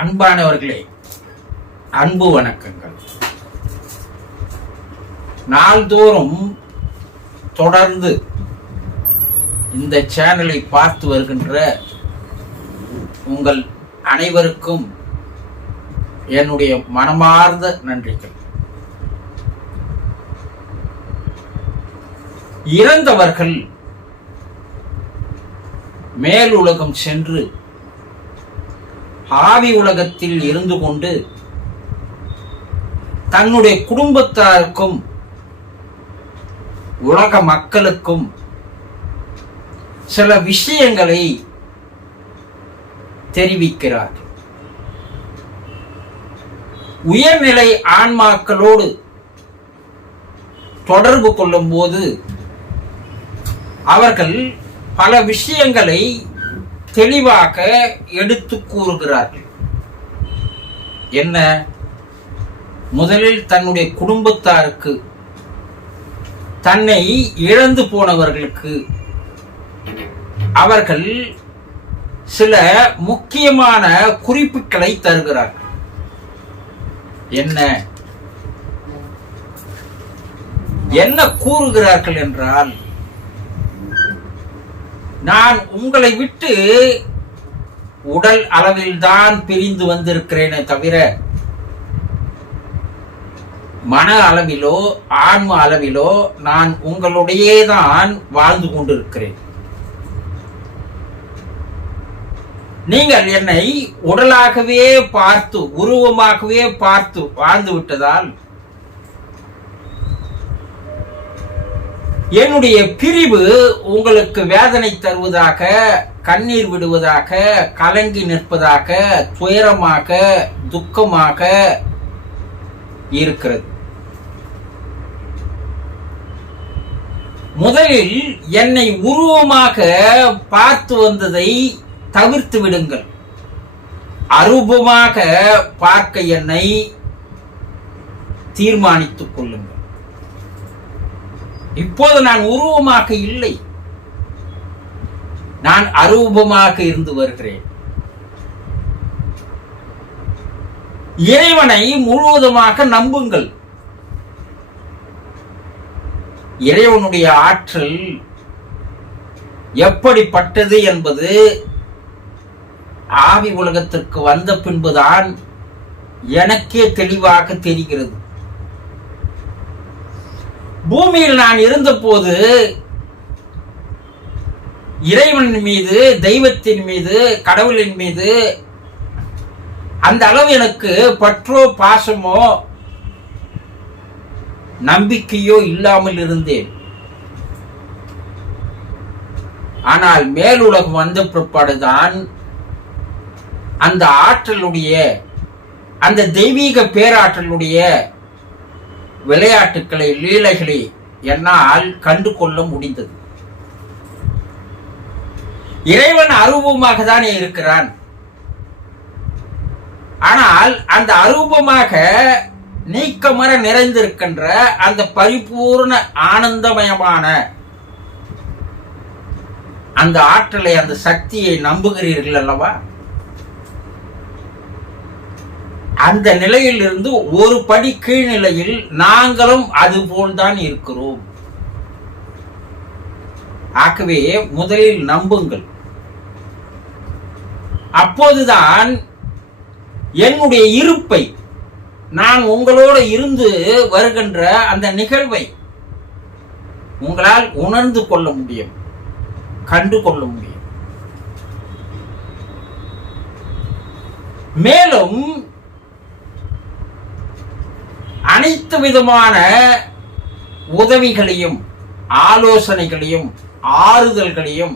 அன்பானவர்களே, அன்பு வணக்கங்கள். நாள்தோறும் தொடர்ந்து இந்த சேனலை பார்த்து வருகின்ற உங்கள் அனைவருக்கும் என்னுடைய மனமார்ந்த நன்றிகள். இறந்தவர்கள் மேலுலகம் சென்று ஆவி உலகத்தில் இருந்து கொண்டு தன்னுடைய குடும்பத்தாருக்கும் உலக மக்களுக்கும் சில விஷயங்களை தெரிவிக்கிறார்கள். உயர்நிலை ஆன்மாக்களோடு தொடர்பு கொள்ளும் போது அவர்கள் பல விஷயங்களை தெளிவாக எடுத்து கூறுகிறார்கள். என்ன? முதலில் தன்னுடைய குடும்பத்தாருக்கு, தன்னை இழந்து போனவர்களுக்கு அவர்கள் சில முக்கியமான குறிப்புகளை தருகிறார்கள். என்ன கூறுகிறார்கள் என்றால், நான் உங்களை விட்டு உடல் அளவில் தான் பிரிந்து வந்திருக்கிறேனே தவிர மன அளவிலோ ஆன்ம அளவிலோ நான் உங்களுடையே தான் வாழ்ந்து கொண்டிருக்கிறேன். நீங்கள் என்னை உடலாகவே பார்த்து, உருவமாகவே பார்த்து வாழ்ந்து விட்டதால் என்னுடைய பிரிவு உங்களுக்கு வேதனை தருவதாக, கண்ணீர் விடுவதாக, கலங்கி நிற்பதாக, துயரமாக, துக்கமாக இருக்கிறது. முதலில் என்னை உருவமாக பார்த்து வந்ததை தவிர்த்து விடுங்கள். அரூபமாக பார்க்க என்னை தீர்மானித்துக் கொள்ளுங்கள். இப்போது நான் உருவமாக இல்லை, நான் அரூபமாக இருந்து வருகிறேன். இறைவனை முழுவதுமாக நம்புங்கள். இறைவனுடைய ஆற்றல் எப்படிப்பட்டது என்பது ஆவி உலகத்திற்கு வந்த பின்புதான் எனக்கே தெளிவாக தெரிகிறது. பூமியில் நான் இருந்த போது இறைவனின் மீது, தெய்வத்தின் மீது, கடவுளின் மீது அந்த அளவு எனக்கு பற்றோ பாசமோ நம்பிக்கையோ இல்லாமல் இருந்தேன். ஆனால் மேலுலகம் வந்த பிற்பாடுதான் அந்த ஆற்றலுடைய, அந்த தெய்வீக பேராற்றலுடைய விளையாட்டுக்களை, லீலைகளை என்னால் கண்டு கொள்ள முடிந்தது. இறைவன் அரூபமாக தானே இருக்கிறான். ஆனால் அந்த அரூபமாக நீக்கமர நிறைந்திருக்கின்ற அந்த பரிபூர்ண ஆனந்தமயமான அந்த ஆற்றலை, அந்த சக்தியை நம்புகிறீர்கள் அல்லவா? அந்த நிலையில் இருந்து ஒரு படி கீழ்நிலையில் நாங்களும் அதுபோல்தான் இருக்கிறோம். ஆகவே முதலில் நம்புங்கள். அப்போதுதான் என்னுடைய இருப்பை, நான் உங்களோடு இருந்து வருகின்ற அந்த நிகழ்வை உங்களால் உணர்ந்து கொள்ள முடியும், கண்டு கொள்ள முடியும். மேலும் அனைத்து விதமான உதவிகளையும், ஆலோசனைகளையும், ஆறுதல்களையும்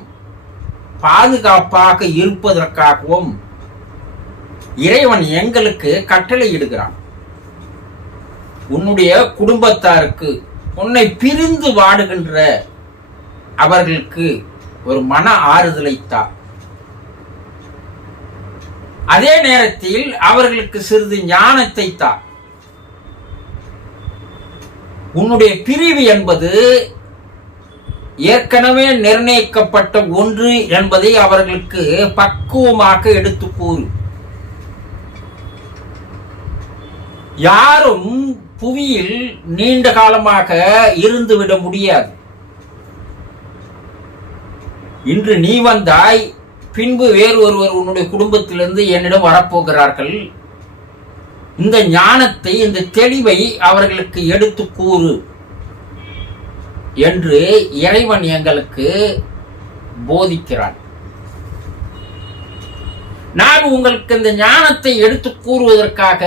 பாதுகாப்பாக இருப்பதற்காகவும் இறைவன் எங்களுக்கு கட்டளையிடுகிறான். உன்னுடைய குடும்பத்தாருக்கு, உன்னை பிரிந்து வாடுகின்ற அவர்களுக்கு ஒரு மன ஆறுதலை தா. அதே நேரத்தில் அவர்களுக்கு சிறிது ஞானத்தை தா. உன்னுடைய பிரிவு என்பது ஏற்கனவே நிர்ணயிக்கப்பட்ட ஒன்று என்பதை அவர்களுக்கு பக்குவமாக எடுத்து கூறு. யாரும் புவியில் நீண்ட காலமாக இருந்துவிட முடியாது. இன்று நீ வந்தாய், பின்பு வேறு ஒருவர் உன்னுடைய குடும்பத்திலிருந்து என்னிடம் வரப்போகிறார்கள். இந்த ஞானத்தை, இந்த தெளிவை அவர்களுக்கு எடுத்து கூறு என்று இறைவன் எங்களுக்கு போதிக்கிறான். நான் உங்களுக்கு இந்த ஞானத்தை எடுத்து கூறுவதற்காக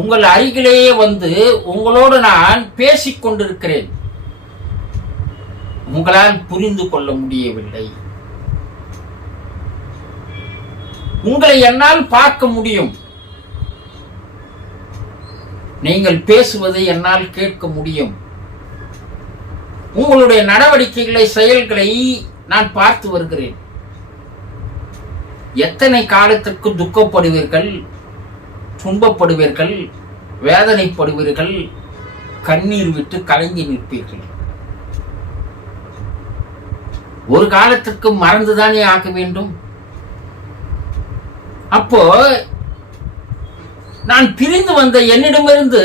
உங்கள் அருகிலேயே வந்து உங்களோடு நான் பேசிக் கொண்டிருக்கிறேன். உங்களால் புரிந்து கொள்ள முடியவில்லை. உங்களை என்னால் பார்க்க முடியும், நீங்கள் பேசுவதை என்னால் கேட்க முடியும். உங்களுடைய நடவடிக்கைகளை, செயல்களை நான் பார்த்து வருகிறேன். எத்தனை காலத்திற்கு துக்கப்படுவீர்கள், துன்பப்படுவீர்கள், வேதனைப்படுவீர்கள், கண்ணீர் விட்டு கலங்கி நிற்பீர்கள். ஒரு காலத்திற்கு மறந்துதானே ஆக வேண்டும். அப்போ நான் பிரிந்து வந்த என்னிடமிருந்து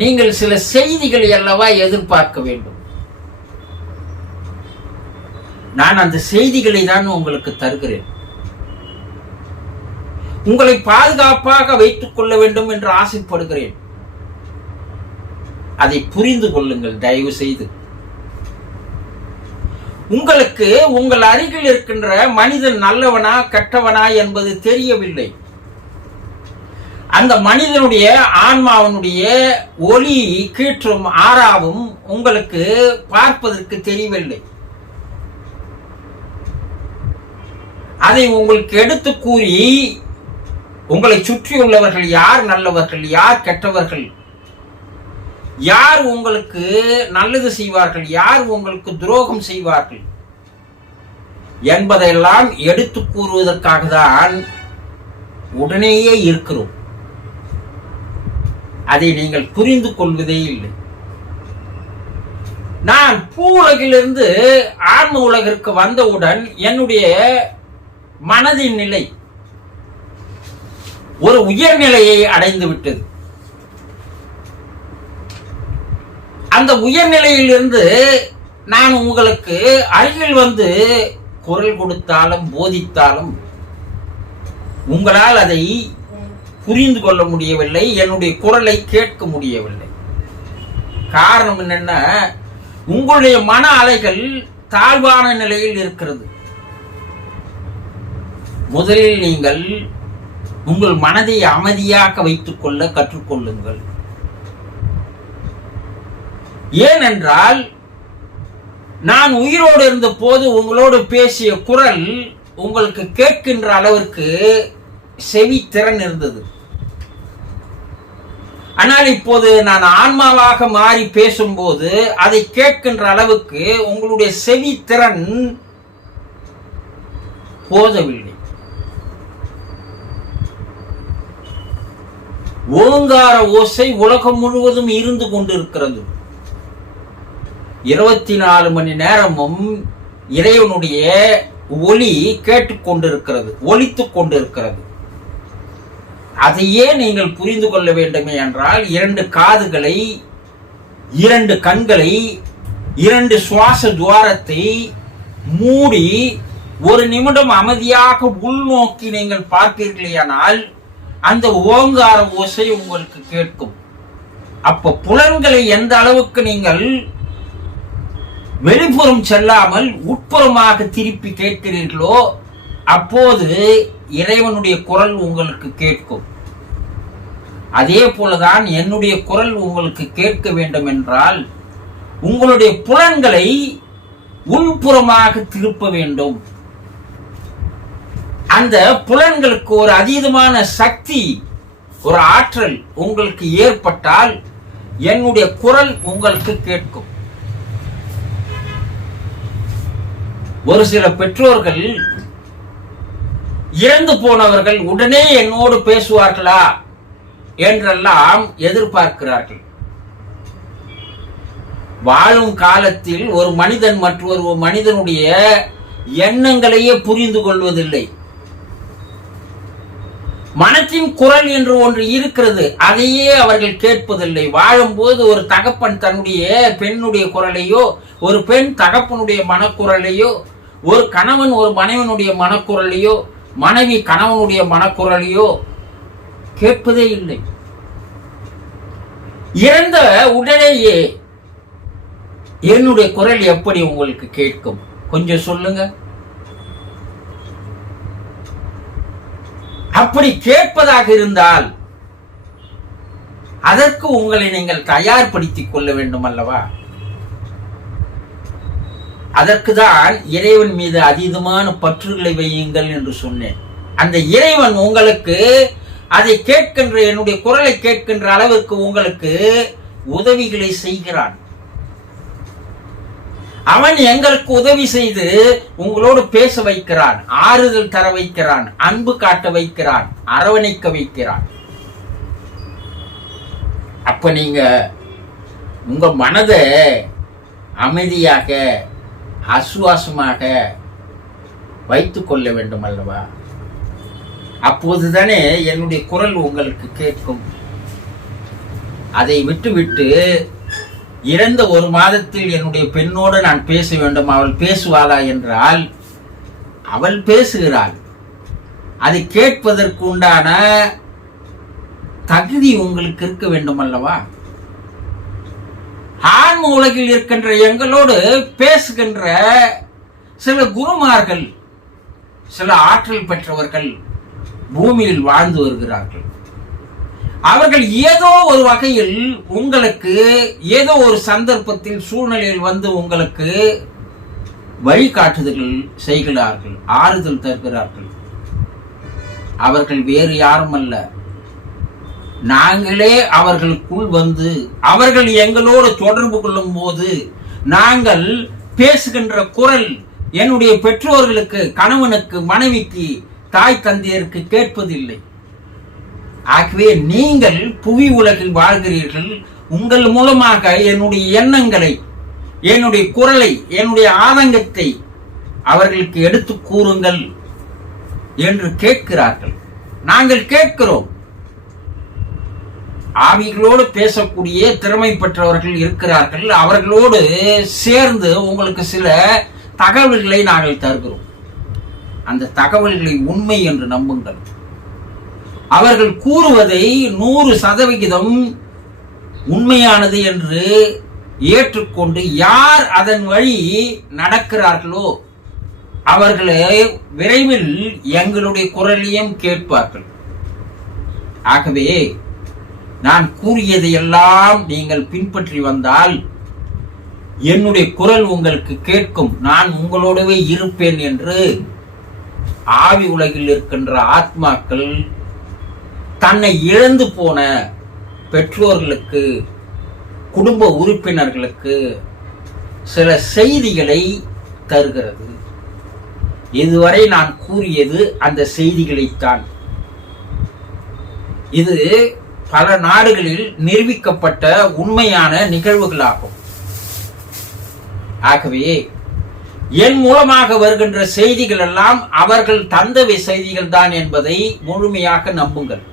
நீங்கள் சில செய்திகளை அல்லவா எதிர்பார்க்க வேண்டும். நான் அந்த செய்திகளை தான் உங்களுக்கு தருகிறேன். உங்களை பாதுகாப்பாக வைத்துக் கொள்ள வேண்டும் என்று ஆசைப்படுகிறேன். அதை புரிந்து கொள்ளுங்கள் தயவு செய்து. உங்களுக்கு உங்கள் அருகில் இருக்கின்ற மனிதன் நல்லவனா கெட்டவனா என்பது தெரியவில்லை. அந்த மனிதனுடைய ஆன்மாவனுடைய ஒளி கீற்றும் ஆறாவும் உங்களுக்கு பார்ப்பதற்கு தெரியவில்லை. அதை உங்களுக்கு எடுத்து கூறி உங்களை சுற்றியுள்ளவர்கள் யார் நல்லவர்கள், யார் கெட்டவர்கள், யார் உங்களுக்கு நல்லது செய்வார்கள், யார் உங்களுக்கு துரோகம் செய்வார்கள் என்பதையெல்லாம் எடுத்து கூறுவதற்காக தான் உடனேயே இருக்கிறோம். அதை நீங்கள் புரிந்து கொள்வதே இல்லை. நான் பூ உலகிலிருந்து ஆன்ம உலகிற்கு வந்தவுடன் என்னுடைய மனதின் நிலை ஒரு உயர்நிலையை அடைந்து விட்டது. அந்த உயர்நிலையிலிருந்து நான் உங்களுக்கு அருகில் வந்து குரல் கொடுத்தாலும் போதித்தாலும் உங்களால் அதை புரிந்து கொள்ள முடியவில்லை, என்னுடைய குரலை கேட்க முடியவில்லை. காரணம் என்னன்னா, உங்களுடைய மன அலைகள் தாழ்வான நிலையில் இருக்கிறது. முதலில் நீங்கள் உங்கள் மனதை அமைதியாக வைத்துக் கொள்ள கற்றுக்கொள்ளுங்கள். ஏனென்றால் நான் உயிரோடு இருந்த போது உங்களோடு பேசிய குரல் உங்களுக்கு கேட்கின்ற அளவிற்கு செவி திறன் இருந்தது. ஆனால் இப்போது நான் ஆன்மாவாக மாறி பேசும்போது அதை கேட்கின்ற அளவுக்கு உங்களுடைய செவி திறன் போதவில்லை. ஓங்கார ஓசை உலகம் முழுவதும் இருந்து கொண்டிருக்கிறது. 24 மணி நேரமும் இறைவனுடைய ஒளி கேட்டுக்கொண்டிருக்கிறது, ஒலித்துக் கொண்டிருக்கிறது. அதையே நீங்கள் புரிந்து கொள்ள வேண்டுமே என்றால் 2 காதுகளை, 2 கண்களை, 2 சுவாச துவாரத்தை மூடி ஒரு நிமிடம் அமைதியாக உள்நோக்கி நீங்கள் பார்ப்பீர்களேயானால் அந்த ஓங்கார ஓசை உங்களுக்கு கேட்கும். அப்ப புலன்களை எந்த அளவுக்கு நீங்கள் வெளிப்புறம் செல்லாமல் உட்புறமாக திருப்பி கேட்கிறீர்களோ அப்போது இறைவனுடைய குரல் உங்களுக்கு கேட்கும். அதே போலதான் என்னுடைய குரல் உங்களுக்கு கேட்க வேண்டும் என்றால் உங்களுடைய புலன்களை உள்புறமாக திருப்ப வேண்டும். அந்த புலன்களுக்கு ஒரு அதீதமான சக்தி, ஒரு ஆற்றல் உங்களுக்கு ஏற்பட்டால் என்னுடைய குரல் உங்களுக்கு கேட்கும். ஒரு சில பெற்றோர்கள் இறந்து போனவர்கள் உடனே என்னோடு பேசுவார்களா என்றெல்லாம் எதிர்பார்க்கிறார்கள். வாழும் காலத்தில் ஒரு மனிதன் மற்றொரு மனிதனுடைய எண்ணங்களையே புரிந்து கொள்வதில்லை. மனத்தின் குரல் என்று ஒன்று இருக்கிறது, அதையே அவர்கள் கேட்பதில்லை. வாழும்போது ஒரு தகப்பன் தன்னுடைய பெண்ணுடைய குரலையோ, ஒரு பெண் தகப்பனுடைய மனக்குரலையோ, ஒரு கணவன் ஒரு மனைவனுடைய மனக்குரலையோ, மனைவி கணவனுடைய மனக்குரலையோ கேட்பதே இல்லை. இறந்த உடனேயே என்னுடைய குரல் எப்படி உங்களுக்கு கேட்கும்? கொஞ்சம் சொல்லுங்க. அப்படி கேட்பதாக இருந்தால் அதற்கு உங்களை நீங்கள் தயார்படுத்திக் கொள்ள வேண்டும் அல்லவா? அதற்குதான் இறைவன் மீது அதீதமான பற்றுகளை வையுங்கள் என்று சொன்னேன். அந்த இறைவன் உங்களுக்கு அதை கேட்கின்ற, என்னுடைய குரலை கேட்கின்ற அளவிற்கு உங்களுக்கு உதவிகளை செய்கிறான். அவன் எங்களுக்கு உதவி செய்து உங்களோடு பேச வைக்கிறான், ஆறுதல் தர வைக்கிறான், அன்பு காட்ட வைக்கிறான், அரவணைக்க வைக்கிறான். அப்ப நீங்க உங்க மனதை அமைதியாக ஆசுவாசமாக வைத்துக் கொள்ள வேண்டும் அல்லவா? அப்போதுதானே என்னுடைய குரல் உங்களுக்கு கேட்கும். அதை விட்டுவிட்டு இறந்த ஒரு மாதத்தில் என்னுடைய பெண்ணோடு நான் பேச வேண்டும், அவள் பேசுவாளா என்றால் அவள் பேசுகிறாள். அதை கேட்பதற்கு உண்டான தகுதி உங்களுக்கு இருக்க வேண்டும் அல்லவா? ஆன்ம உலகில் இருக்கின்ற எங்களோடு பேசுகின்ற சில குருமார்கள், சில ஆற்றல் பெற்றவர்கள் பூமியில் வாழ்ந்து வருகிறார்கள். அவர்கள் ஏதோ ஒரு வகையில் உங்களுக்கு ஏதோ ஒரு சந்தர்ப்பத்தில் சூழ்நிலையில் வந்து உங்களுக்கு வழிகாட்டுதல்கள் செய்கிறார்கள், ஆறுதல் தருகிறார்கள். அவர்கள் வேறு யாரும் அல்ல, நாங்களே அவர்களுக்குள் வந்து அவர்கள் எங்களோடு தொடர்பு கொள்ளும் போது நாங்கள் பேசுகின்ற குரல் என்னுடைய பெற்றோர்களுக்கு, கணவனுக்கு, மனைவிக்கு, தாய் தந்தையருக்கு கேட்பதில்லை. ஆகவே நீங்கள் புவி உலகில் வாழ்கிறீர்கள். உங்கள் மூலமாக என்னுடைய எண்ணங்களை, என்னுடைய குரலை, என்னுடைய ஆதங்கத்தை அவர்களுக்கு எடுத்து கூறுங்கள் என்று கேட்கிறார்கள். நாங்கள் கேட்கிறோம். ஆவிகளோடு பேசக்கூடிய திறமை பெற்றவர்கள் இருக்கிறார்கள். அவர்களோடு சேர்ந்து உங்களுக்கு சில தகவல்களை நாங்கள் தருகிறோம். அந்த தகவல்களை உண்மை என்று நம்புங்கள். அவர்கள் கூறுவதை 100% உண்மையானது என்று ஏற்றுக்கொண்டு யார் அதன் வழி நடக்கிறார்களோ அவர்களை விரைவில் எங்களுடைய குரலையும் கேட்பார்கள். ஆகவே நான் கூறியதையெல்லாம் நீங்கள் பின்பற்றி வந்தால் என்னுடைய குரல் உங்களுக்கு கேட்கும். நான் உங்களோடவே இருப்பேன் என்று ஆவி உலகில் இருக்கின்ற ஆத்மாக்கள் தன்னை இழந்து போன பெற்றோர்களுக்கு, குடும்ப உறுப்பினர்களுக்கு சில செய்திகளை தருகிறது. இதுவரை நான் கூறியது அந்த செய்திகளைத்தான். இது பல நாடுகளில் நிரூபிக்கப்பட்ட உண்மையான நிகழ்வுகளாகும். ஆகவே என் மூலமாக வருகின்ற செய்திகள் எல்லாம் அவர்கள் தந்தவை செய்திகள் தான் என்பதை முழுமையாக நம்புங்கள்.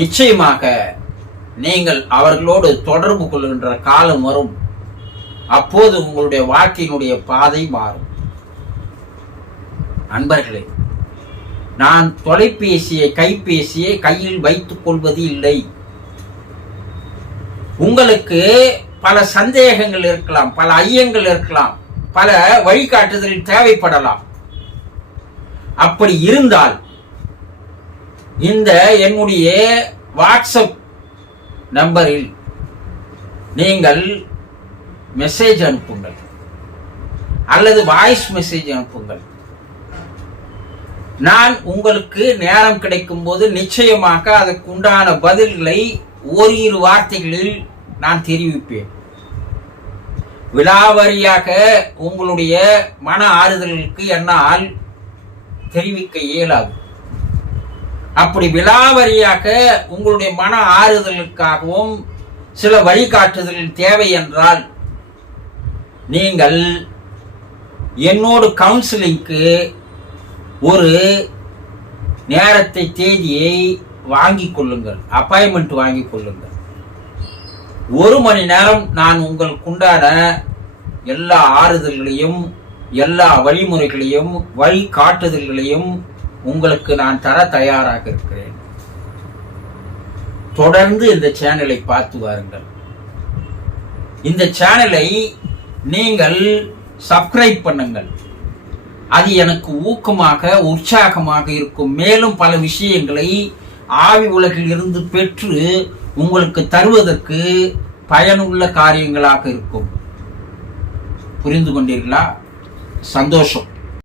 நிச்சயமாக நீங்கள் அவர்களோடு தொடர்பு கொள்கின்ற காலம் வரும். அப்போது உங்களுடைய வாழ்க்கையினுடைய பாதை மாறும். அன்பர்களே, நான் தொலைபேசியை, கைபேசியை கையில் வைத்துக் கொள்வது இல்லை. உங்களுக்கு பல சந்தேகங்கள் இருக்கலாம், பல ஐயங்கள் இருக்கலாம், பல வழிகாட்டுதல் தேவைப்படலாம். அப்படி இருந்தால் இந்த என்னுடைய வாட்ஸ்அப் நம்பரில் நீங்கள் மெசேஜ் அனுப்புங்கள் அல்லது வாய்ஸ் மெசேஜ் அனுப்புங்கள். நான் உங்களுக்கு நேரம் கிடைக்கும் போது நிச்சயமாக அதற்கு உண்டான பதில்களை ஓரிரு வார்த்தைகளில் நான் தெரிவிப்பேன். விலாவரியாக உங்களுடைய மன ஆறுதலுக்கு என்னால் தெரிவிக்க இயலாது. அப்படி விலாவரியாக உங்களுடைய மன ஆறுதலுக்காகவும் சில வழிகாட்டுதல் தேவை என்றால் நீங்கள் என்னோடு கவுன்சிலிங்க்கு ஒரு நேரத்தை தேதியை வாங்கிக் கொள்ளுங்கள், அப்பாயின்மெண்ட் வாங்கிக் கொள்ளுங்கள். 1 மணி நேரம் நான் உங்களுக்குண்டான எல்லா ஆறுதல்களையும் எல்லா வழிமுறைகளையும் வழிகாட்டுதல்களையும் உங்களுக்கு நான் தர தயாராக இருக்கிறேன். தொடர்ந்து இந்த சேனலை பார்த்து வாருங்கள். இந்த சேனலை நீங்கள் சப்ஸ்கிரைப் பண்ணுங்கள். அது எனக்கு ஊக்கமாக உற்சாகமாக இருக்கும். மேலும் பல விஷயங்களை ஆவி உலகில் இருந்து பெற்று உங்களுக்கு தருவதற்கு பயனுள்ள காரியங்களாக இருக்கும். புரிந்து கொண்டீர்களா? சந்தோஷம்.